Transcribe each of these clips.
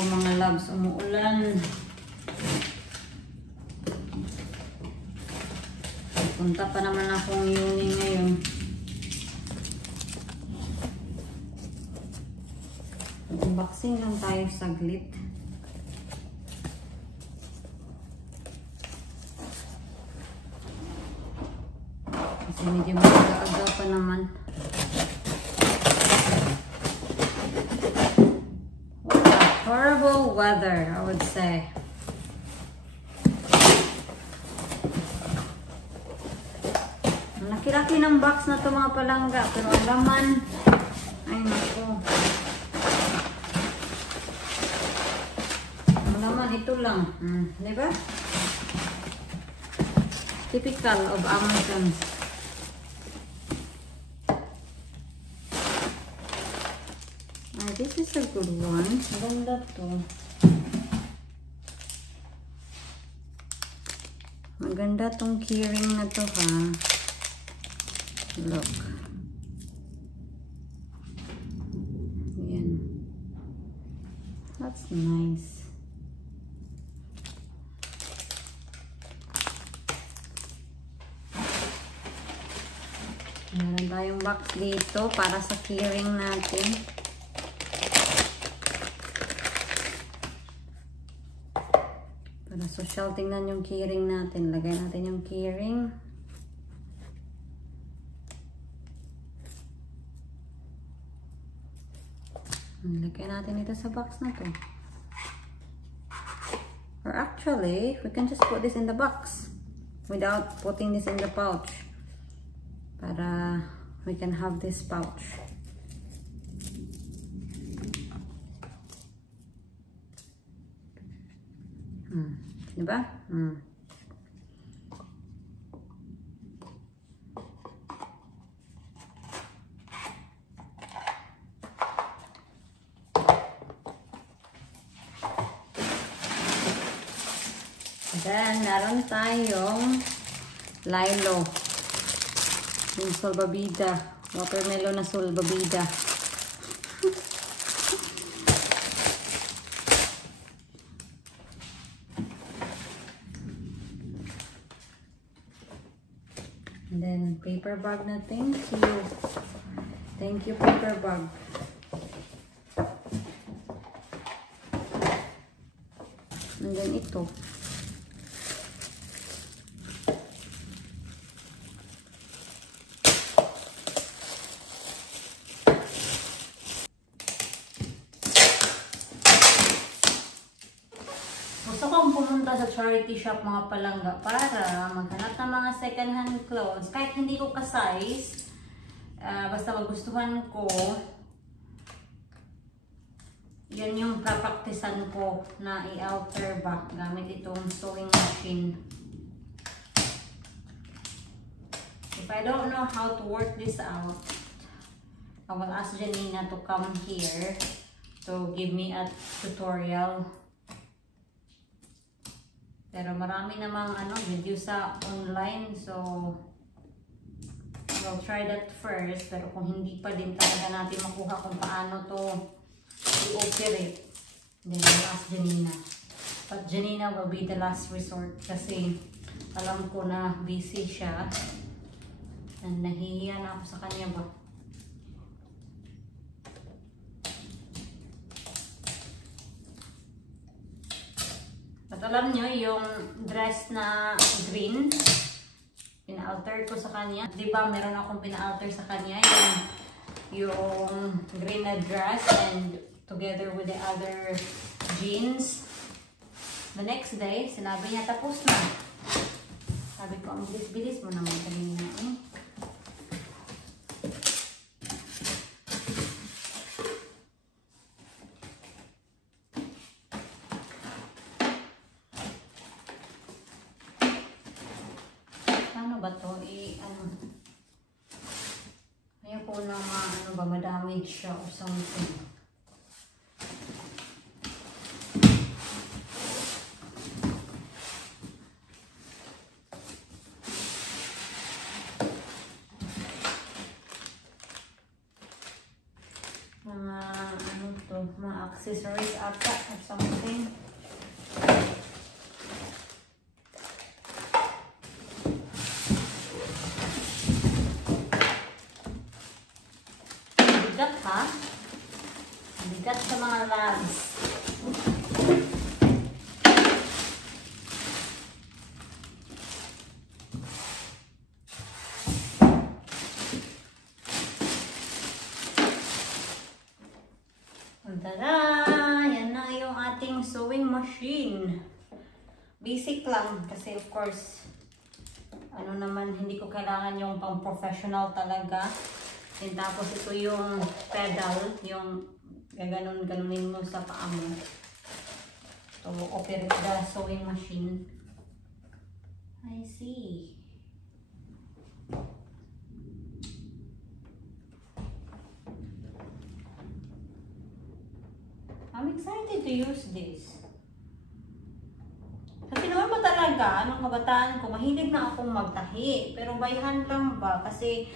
ako mga loves, umuulan. Punta pa naman akong uni ngayon. Unboxing lang tayo saglit. Kasi medyo mag-aga pa naman. What a horrible weather, I would say. Laki-laki ng box na ito mga palangga, pero ang laman, ay naku. Ang laman, ito lang. Diba? Typical of Amazon. This is a good one. Maganda to. Maganda tong keyring na to ha. Look. Yan. That's nice. Meron tayong box dito para sa keyring natin. Para social, tingnan yung keyring natin. Lagay natin yung keyring. Lagay natin ito sa box na to. Or actually, we can just put this in the box without putting this in the pouch. Para we can have this pouch. Diba? Then, meron tayong Lilo. Yung Solbabida. Watermelon na Solbabida. And then, paper bag na thank you. Thank you, paper bag. And then, ito. Gusto kong pumunta sa charity shop mga palangga para maghanap ng mga second hand clothes. Kahit hindi ko ka-size, basta magustuhan ko, yan yung prapraktisan ko na i-outer back gamit itong sewing machine. If I don't know how to work this out, I will ask Janina to come here to give me a tutorial. Pero marami namang video sa online, so we'll try that first. Pero kung hindi pa din talaga natin makuha kung paano to i-operate, then I'll ask Janina. But Janina will be the last resort kasi alam ko na busy siya and nahihiya na ako sa kanya ba. At alam nyo, yung dress na green, pina-alter ko sa kanya. Diba, meron akong pina-alter sa kanya, yung green na dress and together with the other jeans. The next day, sinabi niya, tapos na. Sabi ko, ang bilis-bilis mo naman kanina. Ba to ayaw ko na ma-damage siya or something. Mga accessories ata or something. Bigat ha? Bigat sa mga labs. Tada! Yan na yung ating sewing machine. Basic lang kasi of course, ano naman, hindi ko kailangan yung pang professional talaga. And tapos ito yung pedal, yung gaganon-ganonin mo sa paa mo. To operate the sewing machine. I see. I'm excited to use this. Kasi naman ba talaga, nung kabataan ko, mahilig na akong magtahi. Pero by hand lang ba? Kasi,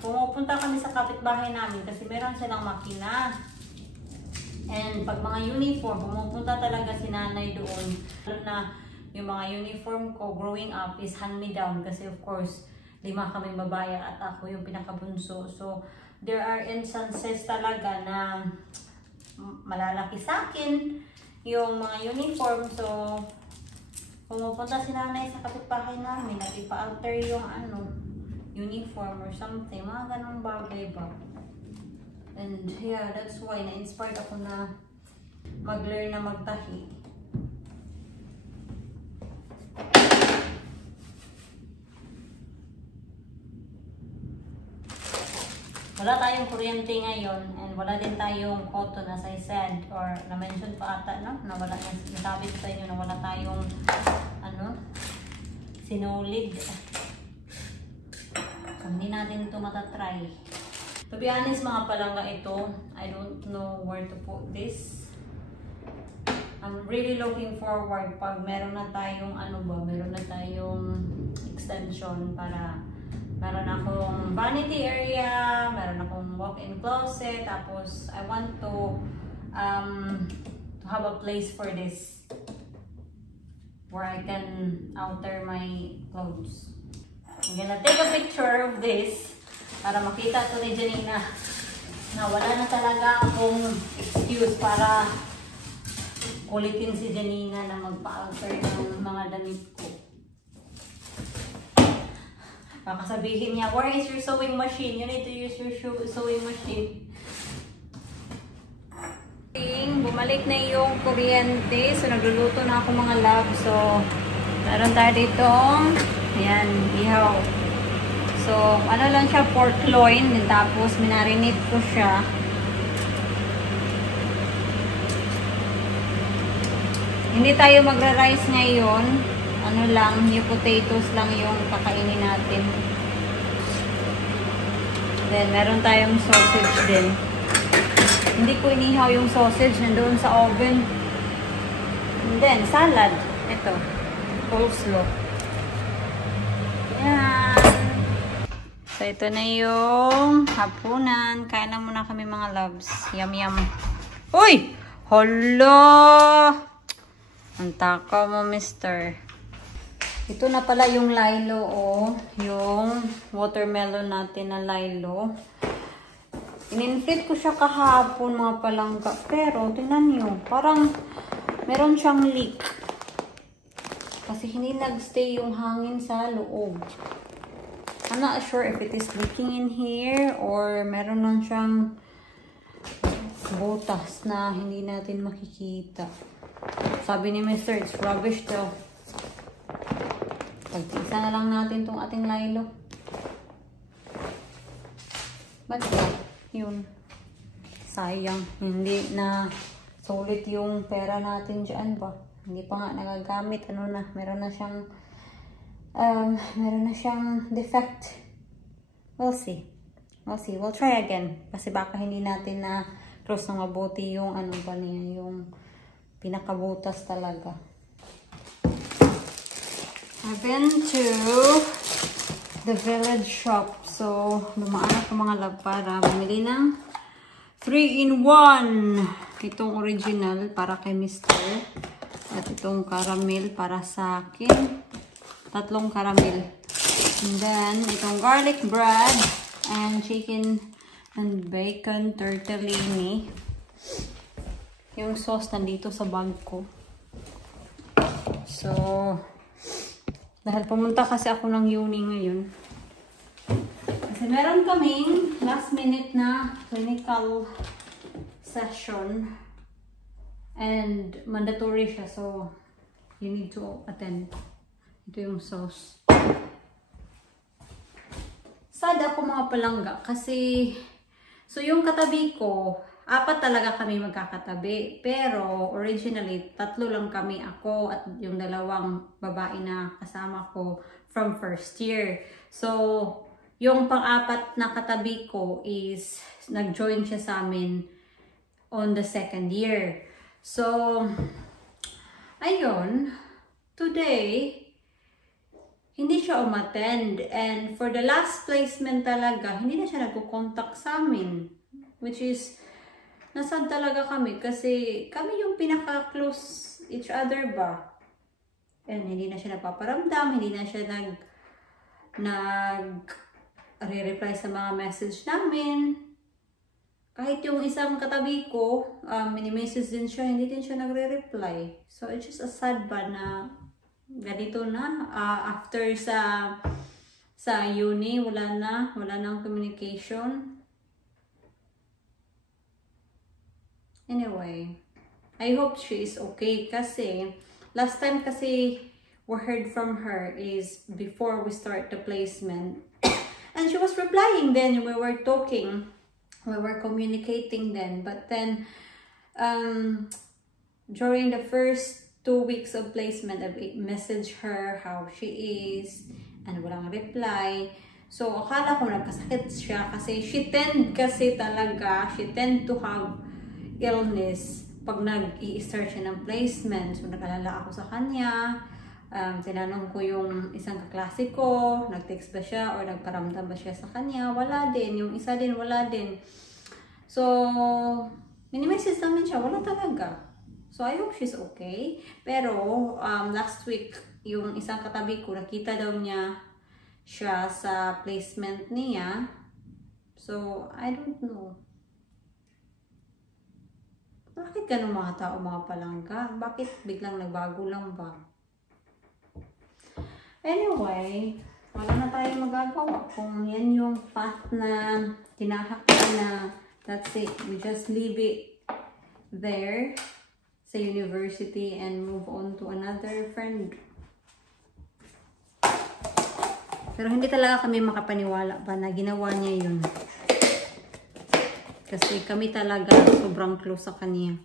pumupunta kami sa kapitbahay namin kasi meron silang makina. And pag mga uniform, pumupunta talaga si nanay doon. Lalo na yung mga uniform ko growing up is hand-me-down. Kasi of course, 5 kaming babae at ako yung pinakabunso. So, there are instances talaga na malalaki sa akin yung mga uniform. So, pumupunta si nanay sa kapitbahay namin at ipa-alter yung uniform or something. Mga ganong bagay ba? And yeah, that's why na-inspired ako na mag-learn na magtahi. Wala tayong kuryente ngayon and wala din tayong cotton as I said or na-mention pa ata no? Na wala, nasabi ko sa inyo na wala tayong sinulid. So hindi natin ito matatry. To be honest mga palangga ito, I don't know where to put this. I'm really looking forward pag meron na tayong meron na tayong extension para meron akong vanity area, meron akong walk-in closet, tapos I want to have a place for this where I can alter my clothes. I'm gonna take a picture of this para makita to ni Janina na wala na talaga akong excuse para kulitin si Janina na magpa-alter ng mga damit ko. Baka sabihin niya, where is your sewing machine? You need to use your sewing machine. Bumalik na yung kuryente. So, nagluluto na ako mga love. So, meron tayo dito. Ayan, ihaw. So, lang siya, pork loin. Tapos, minarinate ko siya. Hindi tayo magra-rice ngayon. Yung potatoes lang yung kakainin natin. Then, meron tayong sausage din. Hindi ko inihaw yung sausage, nandoon sa oven. And then, salad. Ito. Coleslaw. Yan. So, ito na yung hapunan. Kain na muna kami mga loves. Yum, yum. Uy! Hala! Ang takaw mo, mister. Ito na pala yung lilo, yung watermelon natin na lilo. In-inflate ko siya kahapon mga palangga. Pero, tingnan nyo, parang meron siyang leak. Kasi hindi nagstay yung hangin sa loob. I'm not sure if it is leaking in here or meron lang siyang butas na hindi natin makikita. Sabi ni Mr. It's rubbish daw. Pagtisa na lang natin tong ating lilo. Ba't ba? Yun. Sayang. Hindi na sulit yung pera natin dyan ba? Hindi pa nga nagagamit. Meron na siyang defect. We'll see. We'll try again. Kasi baka hindi natin na close na mabuti yung yung pinakabutas talaga. I've been to the village shop. So, dumaan ako mga love para bumili ng 3-in-1. Itong original para kay Mr. At itong caramel para sa akin. 3 caramel. And then, itong garlic bread and chicken and bacon tortellini. Yung sauce nandito sa bag ko. So, dahil pumunta kasi ako ng uni ngayon. Kasi meron kaming last minute na clinical session. And mandatory siya. So, you need to attend. Ito yung sauce. Sad ako mga palangga. Kasi, so yung katabi ko, 4 talaga kami magkakatabi. Pero, originally, 3 lang kami. Ako at yung 2 babae na kasama ko from first year. So, yung pang-4 na katabi ko is, nag-join siya sa amin on the 2nd year. So, ayun, today, hindi siya umattend. And for the last placement talaga, hindi na siya nagko-contact sa amin. Which is, nasad talaga kami kasi kami yung pinaka-close each other ba. And hindi na siya nagpaparamdam, hindi na siya nag-re-reply sa mga message namin. Kahit yung isang katabi ko, mini-message din siya, hindi din siya nagre-reply. So, it's just a sad ba na ganito na. After sa uni, wala nang communication. Anyway, I hope she is okay kasi last time kasi we heard from her is before we start the placement. And she was replying then, we were talking. We were communicating then, but then during the first 2 weeks of placement, I messaged her how she is and walang reply. So, akala ko nagkasakit siya kasi she tend to have illness pag nag-i-start siya ng placement. So, nag-alala ako sa kanya. Tinanong ko yung isang kaklase ko, nag-text ba siya or nagparamdam ba siya sa kanya? Wala din. Yung isa din, wala din. So, mini-message namin siya, wala talaga. So, I hope she's okay. Pero, last week, yung isang katabi ko, nakita daw niya siya sa placement niya. So, I don't know. Bakit ganun mga tao, mga palangga? Bakit biglang nagbago lang ba? Anyway, wala na tayong magagawa. Kung yan yung path na tinahak na, that's it. We just leave it there sa university and move on to another friend. Pero hindi talaga kami makapaniwala pa na ginawa niya yun. Kasi kami talaga sobrang close sa kanya.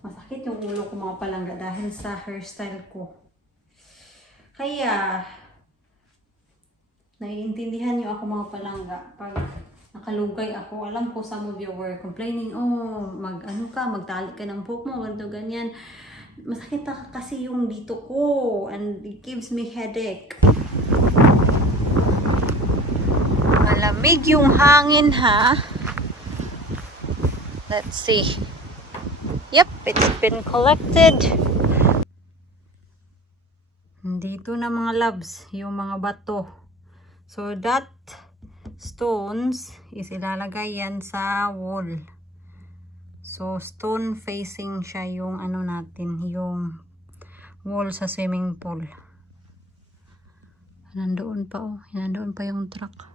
Masakit yung ulo ko mga palangga dahil sa hairstyle ko. Kaya, naiintindihan niyo ako mga palangga. Pag nakalugay ako, alam ko some of you were complaining, oh, magtali ka ng buhok mo, ganito, ganyan. Masakit kasi yung dito ko and it gives me headache. Malamig yung hangin ha. Let's see. Yep, it's been collected. Dito na mga loves, yung mga bato. So that stones is ilalagay yan sa wall. So stone facing siya yung ano natin, yung wall sa swimming pool. Nandoon pa yung truck.